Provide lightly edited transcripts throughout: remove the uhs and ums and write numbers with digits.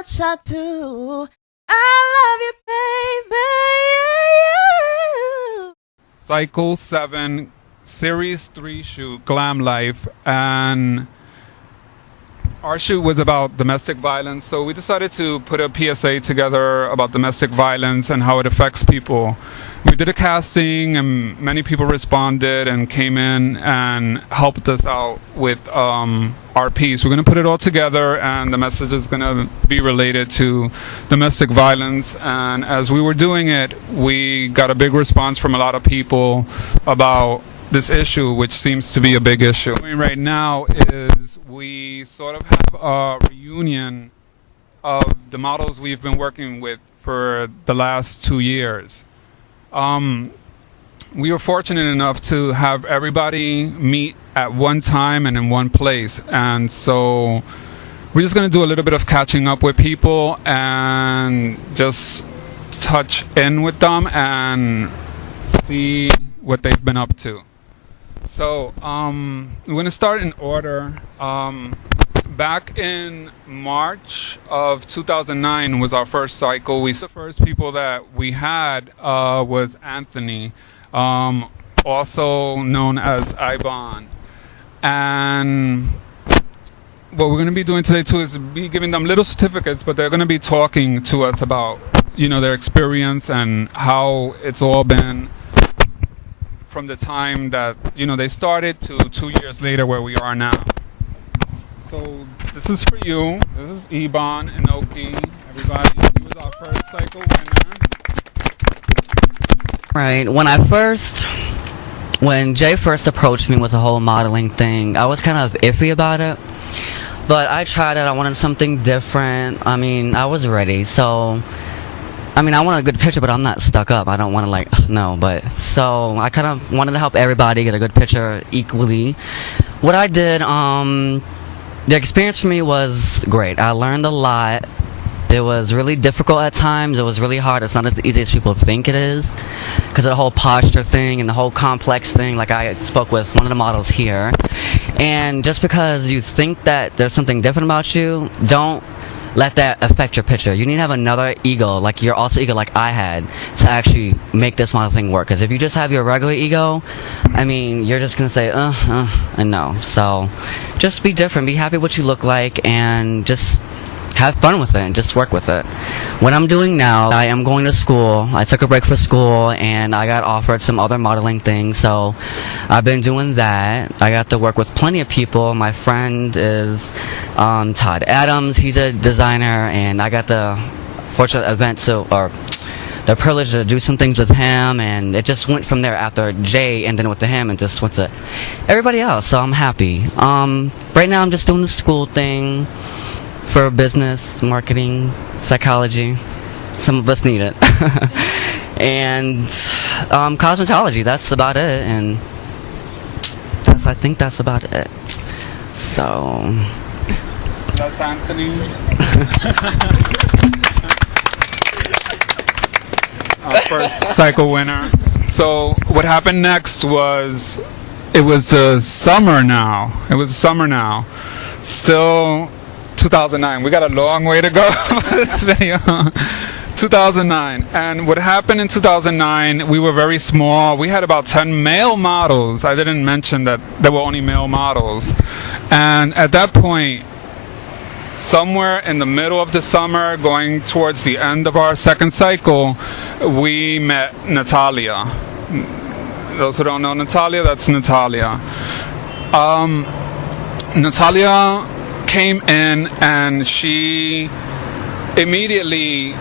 much I do. I love you, baby. Cycle 7, Series 3 shoot, Glam Life, and our shoot was about domestic violence, so we decided to put a PSA together about domestic violence and how it affects people. We did a casting, and many people responded and came in and helped us out with our piece. We're going to put it all together, and the message is going to be related to domestic violence. And as we were doing it, we got a big response from a lot of people about this issue, which seems to be a big issue. What we're doing right now is we sort of have a reunion of the models we've been working with for the last 2 years. We were fortunate enough to have everybody meet at one time and in one place, and so we're just going to do a little bit of catching up with people and just touch in with them and see what they've been up to. So we're going to start in order. Back in March of 2009 was our first cycle. The first people that we had was Anthony, also known as Ybon. And what we're going to be doing today too is be giving them little certificates, but they're going to be talking to us about, their experience and how it's all been from the time that, they started to 2 years later where we are now. So this is for you. This is Ybon, Inoki, everybody. He was our first cycle winner. Right. When Jay first approached me with the whole modeling thing, I was kind of iffy about it. But I tried it. I wanted something different. I was ready. So, I want a good picture, but I'm not stuck up. I don't want to so I kind of wanted to help everybody get a good picture equally. What I did, the experience for me was great. I learned a lot. It was really difficult at times. It was really hard. It's not as easy as people think it is because of the whole posture thing and the whole complex thing. Like I spoke with one of the models here. And just because you think that there's something different about you, don't let that affect your picture. You need to have another ego, like your alter ego like I had, to actually make this model thing work. Because if you just have your regular ego, you're just going to say, and no. So just be different. Be happy what you look like and just have fun with it and just work with it. What I'm doing now, I am going to school. I took a break for school and I got offered some other modeling things, so I've been doing that. I got to work with plenty of people. My friend is Todd Adams. He's a designer, and I got the the privilege to do some things with him, and it just went from there after Jay and then with him and just went to everybody else, so I'm happy. Right now I'm just doing the school thing for business, marketing, psychology. Some of us need it. And cosmetology, that's about it. And I think that's about it. So that's Anthony. Our first cycle winner. So what happened next was, it was the summer now. Still 2009. We got a long way to go for this video. 2009. And what happened in 2009, we were very small. We had about 10 male models. I didn't mention that there were only male models. And at that point, somewhere in the middle of the summer, going towards the end of our second cycle, we met Natalia. Those who don't know Natalia, that's Natalia. Natalia came in and she immediately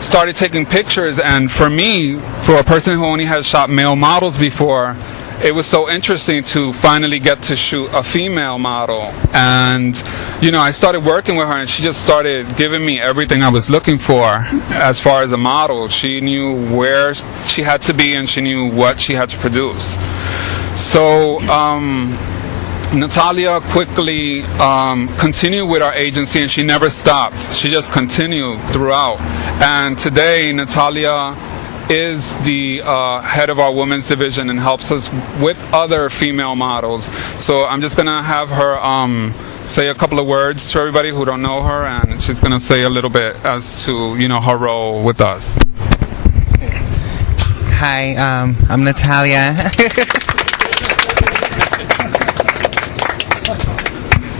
started taking pictures, and for me, for a person who only has shot male models before, it was so interesting to finally get to shoot a female model. And I started working with her, and she just started giving me everything I was looking for as far as a model. She knew where she had to be and she knew what she had to produce. So Natalia quickly continued with our agency, and she never stopped. She just continued throughout. And today, Natalia is the head of our women's division and helps us with other female models. So I'm just gonna have her say a couple of words to everybody who don't know her, and she's gonna say a little bit as to her role with us. Hi, I'm Natalia.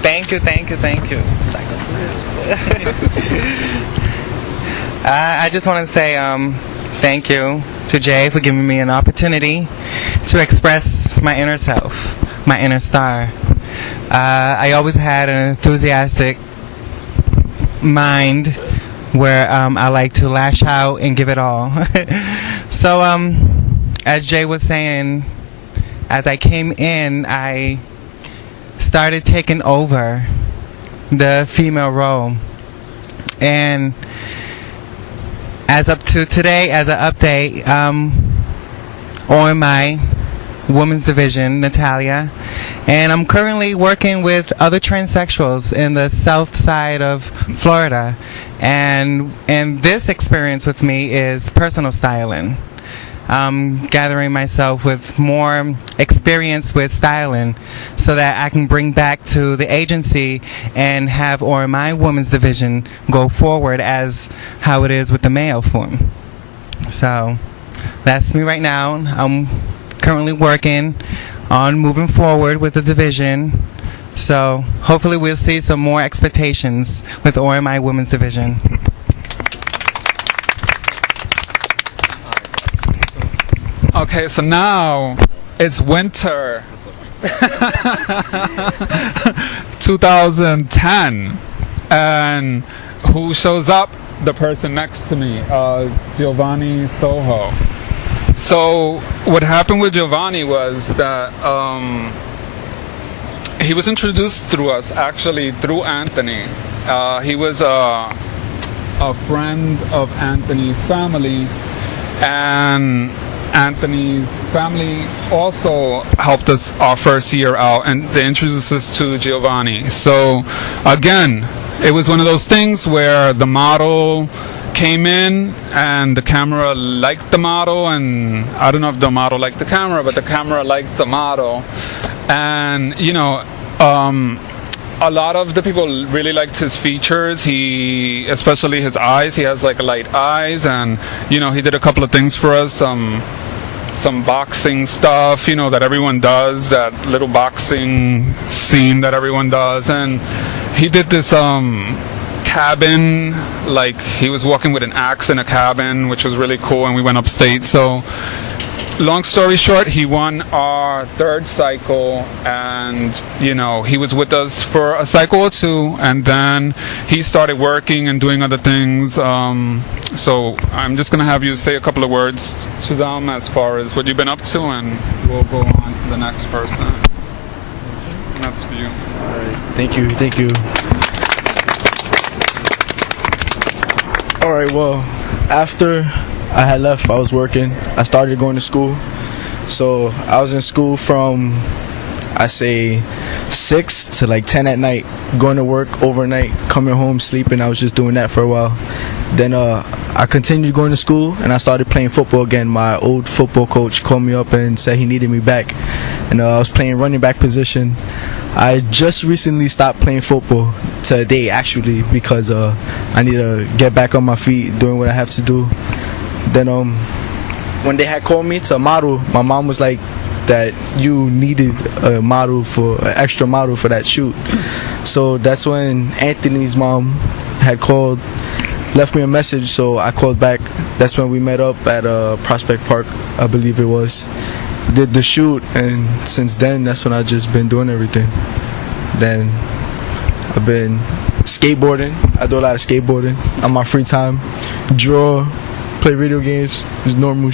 Thank you. I just want to say thank you to Jay for giving me an opportunity to express my inner self, my inner star. I always had an enthusiastic mind where I like to lash out and give it all. So, as Jay was saying, as I came in, I started taking over the female role. And as up to today, as an update, OMI Women's Division, Natalia, and I'm currently working with other transsexuals in the south side of Florida. And this experience with me is personal styling. I'm gathering myself with more experience with styling so that I can bring back to the agency and have OMI Women's Division go forward as how it is with the male form. So that's me right now. I'm currently working on moving forward with the division. So hopefully we'll see some more expectations with OMI Women's Division. Okay, so now it's winter 2010, and who shows up? The person next to me, Jeovanni Soho. So what happened with Jeovanni was that he was introduced through us, actually through Anthony. He was a friend of Anthony's family, and Anthony's family also helped us our first year out, and they introduced us to Jeovanni. So again, it was one of those things where the model came in and the camera liked the model, and I don't know if the model liked the camera, but the camera liked the model. And a lot of the people really liked his features. Especially his eyes. He has like light eyes, and he did a couple of things for us. Some boxing stuff, that everyone does. That little boxing scene that everyone does, and he did this cabin, like he was walking with an axe in a cabin, which was really cool, and we went upstate. So long story short, he won our third cycle, and he was with us for a cycle or two, and then he started working and doing other things. So I'm just gonna have you say a couple of words to them as far as what you've been up to, and we'll go on to the next person. And that's for you. All right. Thank you. All right, well, after I had left, I was working. I started going to school. So I was in school from, I say, 6 to like 10 at night, going to work overnight, coming home, sleeping. I was just doing that for a while. Then I continued going to school, and I started playing football again. My old football coach called me up and said he needed me back. And I was playing running back position. I just recently stopped playing football today, actually, because I need to get back on my feet, doing what I have to do. Then when they had called me to model, my mom was like that you needed an extra model for that shoot. So that's when Anthony's mom had called, left me a message, so I called back. That's when we met up at Prospect Park, I believe it was. Did the shoot, and since then, that's when I've just been doing everything. Then I've been skateboarding. I do a lot of skateboarding on my free time. Draw, play video games, just normal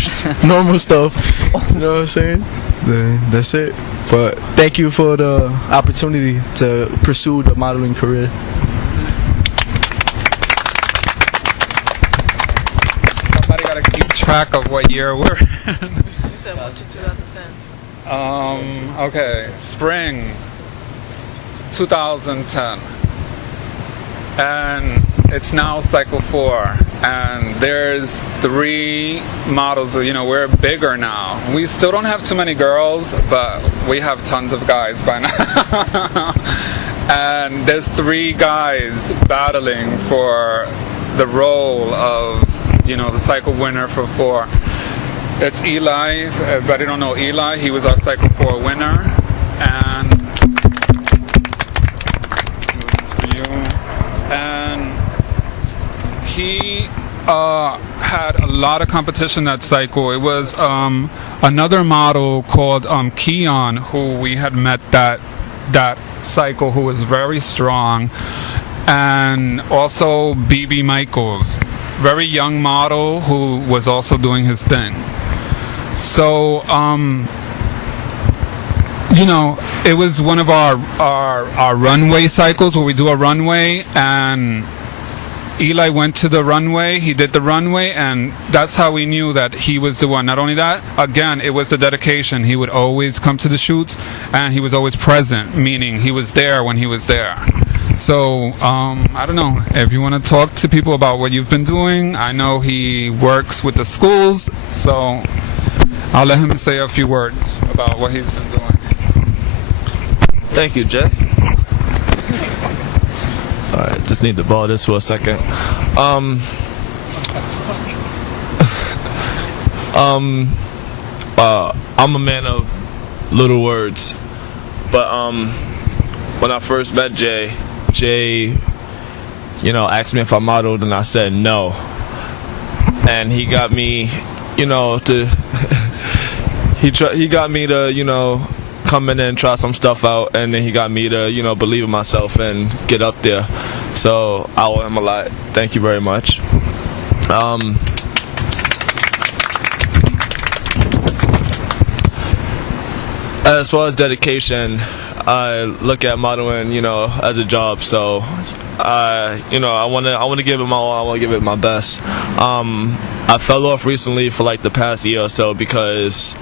stuff. You know what I'm saying? Then that's it. But thank you for the opportunity to pursue the modeling career. Somebody gotta keep track of what year we're in. You said what, 2010? Okay, spring 2010. And it's now cycle 4. and there's 3 models. You know, we're bigger now. We still don't have too many girls, but we have tons of guys by now. And there's 3 guys battling for the role of, you know, the cycle winner for 4. It's Eli. Everybody don't know Eli. He was our cycle 4 winner, and this is for you. And he had a lot of competition at cycle. It was another model called Keon, who we had met that cycle, who was very strong, and also BB Michaels, very young model who was also doing his thing. So you know, it was one of our runway cycles where we do a runway, and Eli went to the runway, he did the runway, and that's how we knew that he was the one. Not only that, again, it was the dedication. He would always come to the shoots, and he was always present, meaning he was there when he was there. So, I don't know, if you want to talk to people about what you've been doing, I know he works with the schools, so I'll let him say a few words about what he's been doing. Thank you, Jay. Alright, just need to borrow this for a second. I'm a man of little words, but when I first met Jay, you know, asked me if I modeled, and I said no. And he got me, you know, to he got me to, you know, come in and try some stuff out, and then he got me to, you know, believe in myself and get up there. So I owe him a lot. Thank you very much. As far as dedication, I look at modeling, you know, as a job. So, you know, I want to give it my all. I want to give it my best. I fell off recently for like the past year or so because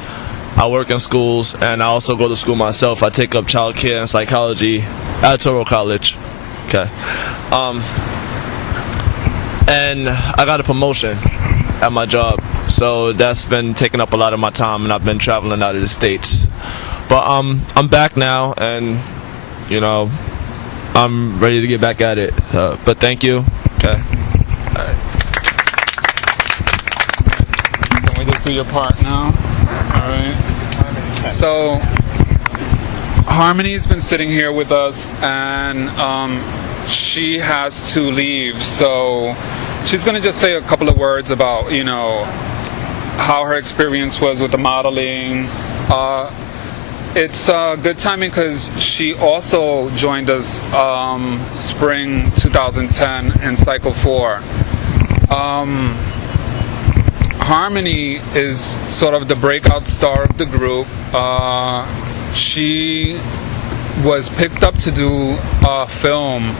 I work in schools, and I also go to school myself. I take up childcare and psychology at Toro College. Okay. And I got a promotion at my job, so that's been taking up a lot of my time, and I've been traveling out of the States. But I'm back now, and, you know, I'm ready to get back at it. But thank you. Okay. All right. Can we just do your part now? All right. So Harmony's been sitting here with us, and she has to leave. So she's going to just say a couple of words about, you know, how her experience was with the modeling. It's good timing because she also joined us spring 2010 in Cycle 4. Harmony is sort of the breakout star of the group. She was picked up to do a film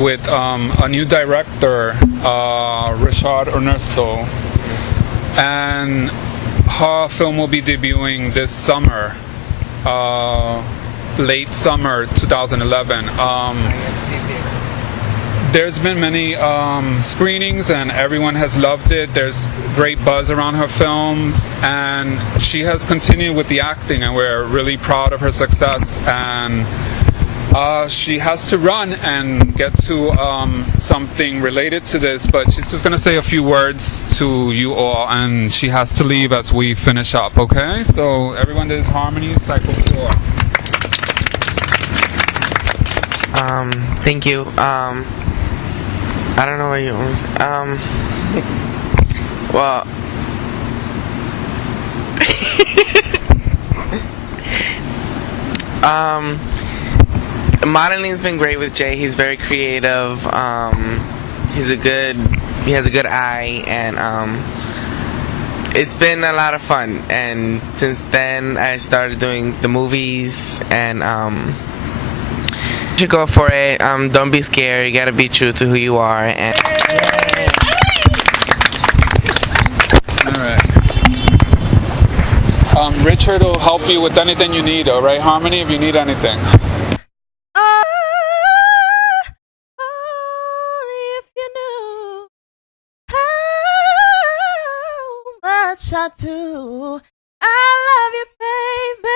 with a new director, Richard Ernesto, and her film will be debuting this summer, late summer 2011. There's been many screenings, and everyone has loved it. There's great buzz around her films, and she has continued with the acting, and we're really proud of her success. And she has to run and get to something related to this, but she's just going to say a few words to you all, and she has to leave as we finish up, okay? So everyone, this is Harmony, Cycle 4. Thank you. I don't know what you well, modeling's been great with Jay. He's very creative. He has a good eye, and it's been a lot of fun. And since then, I started doing the movies, and you should go for it. Don't be scared. You gotta be true to who you are. And all right. Richard will help you with anything you need, all right, Harmony, if you need anything. Only if you knew how shot too. I love you, baby.